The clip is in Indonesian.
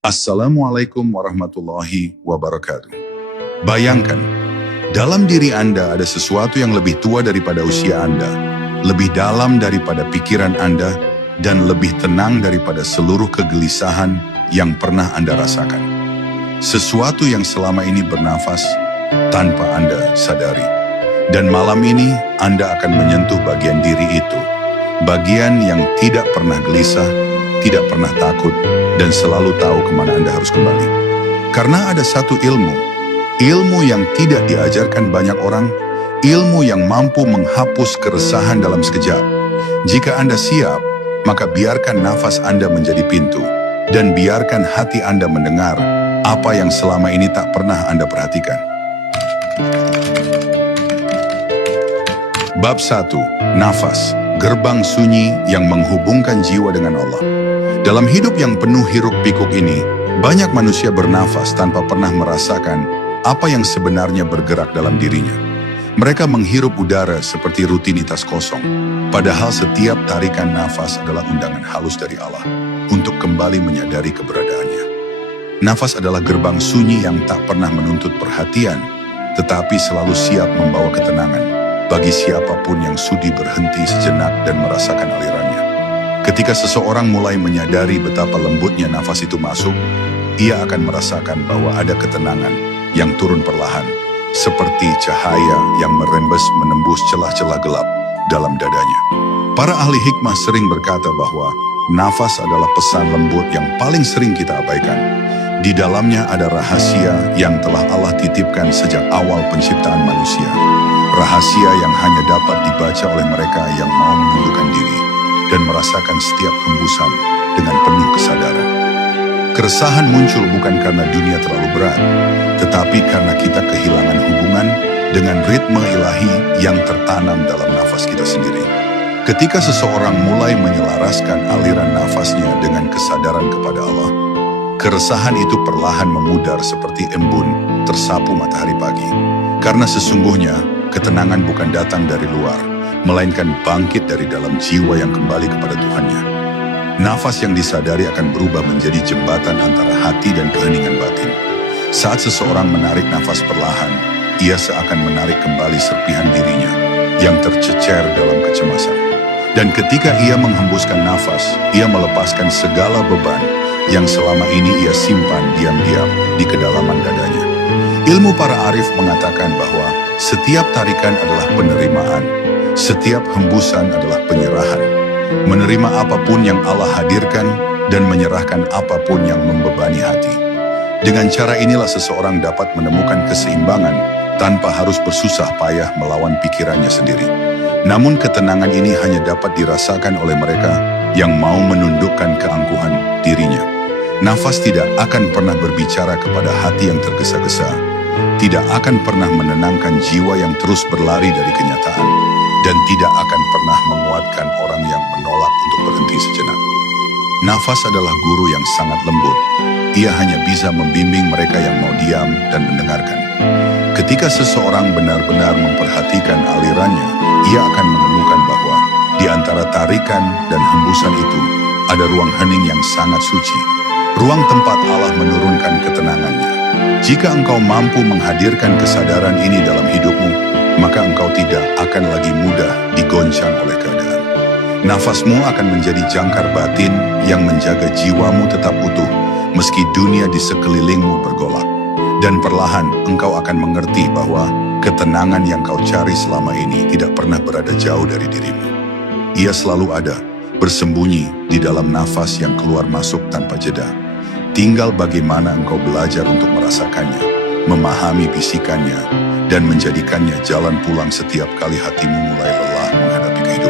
Assalamualaikum warahmatullahi wabarakatuh. Bayangkan, dalam diri Anda ada sesuatu yang lebih tua daripada usia Anda, lebih dalam daripada pikiran Anda, dan lebih tenang daripada seluruh kegelisahan yang pernah Anda rasakan. Sesuatu yang selama ini bernafas tanpa Anda sadari. Dan malam ini Anda akan menyentuh bagian diri itu, bagian yang tidak pernah gelisah, tidak pernah takut, dan selalu tahu kemana Anda harus kembali. Karena ada satu ilmu yang tidak diajarkan banyak orang, ilmu yang mampu menghapus keresahan dalam sekejap. Jika Anda siap, maka biarkan nafas Anda menjadi pintu, dan biarkan hati Anda mendengar apa yang selama ini tak pernah Anda perhatikan. Bab 1. Nafas, gerbang sunyi yang menghubungkan jiwa dengan Allah. Dalam hidup yang penuh hiruk-pikuk ini, banyak manusia bernafas tanpa pernah merasakan apa yang sebenarnya bergerak dalam dirinya. Mereka menghirup udara seperti rutinitas kosong, padahal setiap tarikan nafas adalah undangan halus dari Allah untuk kembali menyadari keberadaannya. Nafas adalah gerbang sunyi yang tak pernah menuntut perhatian, tetapi selalu siap membawa ketenangan bagi siapapun yang sudi berhenti sejenak dan merasakan alirannya. Ketika seseorang mulai menyadari betapa lembutnya nafas itu masuk, ia akan merasakan bahwa ada ketenangan yang turun perlahan, seperti cahaya yang merembes menembus celah-celah gelap dalam dadanya. Para ahli hikmah sering berkata bahwa nafas adalah pesan lembut yang paling sering kita abaikan. Di dalamnya ada rahasia yang telah Allah titipkan sejak awal penciptaan manusia. Rahasia yang hanya dapat dibaca oleh mereka yang mau menundukkan diri dan merasakan setiap hembusan dengan penuh kesadaran. Keresahan muncul bukan karena dunia terlalu berat, tetapi karena kita kehilangan hubungan dengan ritme ilahi yang tertanam dalam nafas kita sendiri. Ketika seseorang mulai menyelaraskan aliran nafasnya dengan kesadaran kepada Allah, keresahan itu perlahan memudar seperti embun tersapu matahari pagi. Karena sesungguhnya ketenangan bukan datang dari luar, melainkan bangkit dari dalam jiwa yang kembali kepada Tuhannya. Nafas yang disadari akan berubah menjadi jembatan antara hati dan keheningan batin. Saat seseorang menarik nafas perlahan, ia seakan menarik kembali serpihan dirinya yang tercecer dalam kecemasan. Dan ketika ia menghembuskan nafas, ia melepaskan segala beban yang selama ini ia simpan diam-diam di kedalaman dadanya. Ilmu para arif mengatakan bahwa setiap tarikan adalah penerimaan, setiap hembusan adalah penyerahan. Menerima apapun yang Allah hadirkan dan menyerahkan apapun yang membebani hati. Dengan cara inilah seseorang dapat menemukan keseimbangan tanpa harus bersusah payah melawan pikirannya sendiri. Namun ketenangan ini hanya dapat dirasakan oleh mereka yang mau menundukkan keangkuhan dirinya. Nafas tidak akan pernah berbicara kepada hati yang tergesa-gesa, tidak akan pernah menenangkan jiwa yang terus berlari dari kenyataan, dan tidak akan pernah menguatkan orang yang menolak untuk berhenti sejenak. Nafas adalah guru yang sangat lembut. Ia hanya bisa membimbing mereka yang mau diam dan mendengarkan. Ketika seseorang benar-benar memperhatikan alirannya, ia akan menemukan bahwa di antara tarikan dan hembusan itu ada ruang hening yang sangat suci, ruang tempat Allah menurunkan ketenangannya. Jika engkau mampu menghadirkan kesadaran ini dalam hidupmu, maka engkau tidak akan lagi mudah digoncang oleh keadaan. Nafasmu akan menjadi jangkar batin yang menjaga jiwamu tetap utuh, meski dunia di sekelilingmu bergolak. Dan perlahan engkau akan mengerti bahwa ketenangan yang kau cari selama ini tidak pernah berada jauh dari dirimu. Ia selalu ada, bersembunyi di dalam nafas yang keluar masuk tanpa jeda. Tinggal bagaimana engkau belajar untuk merasakannya, memahami bisikannya, dan menjadikannya jalan pulang setiap kali hatimu mulai lelah menghadapi kehidupan.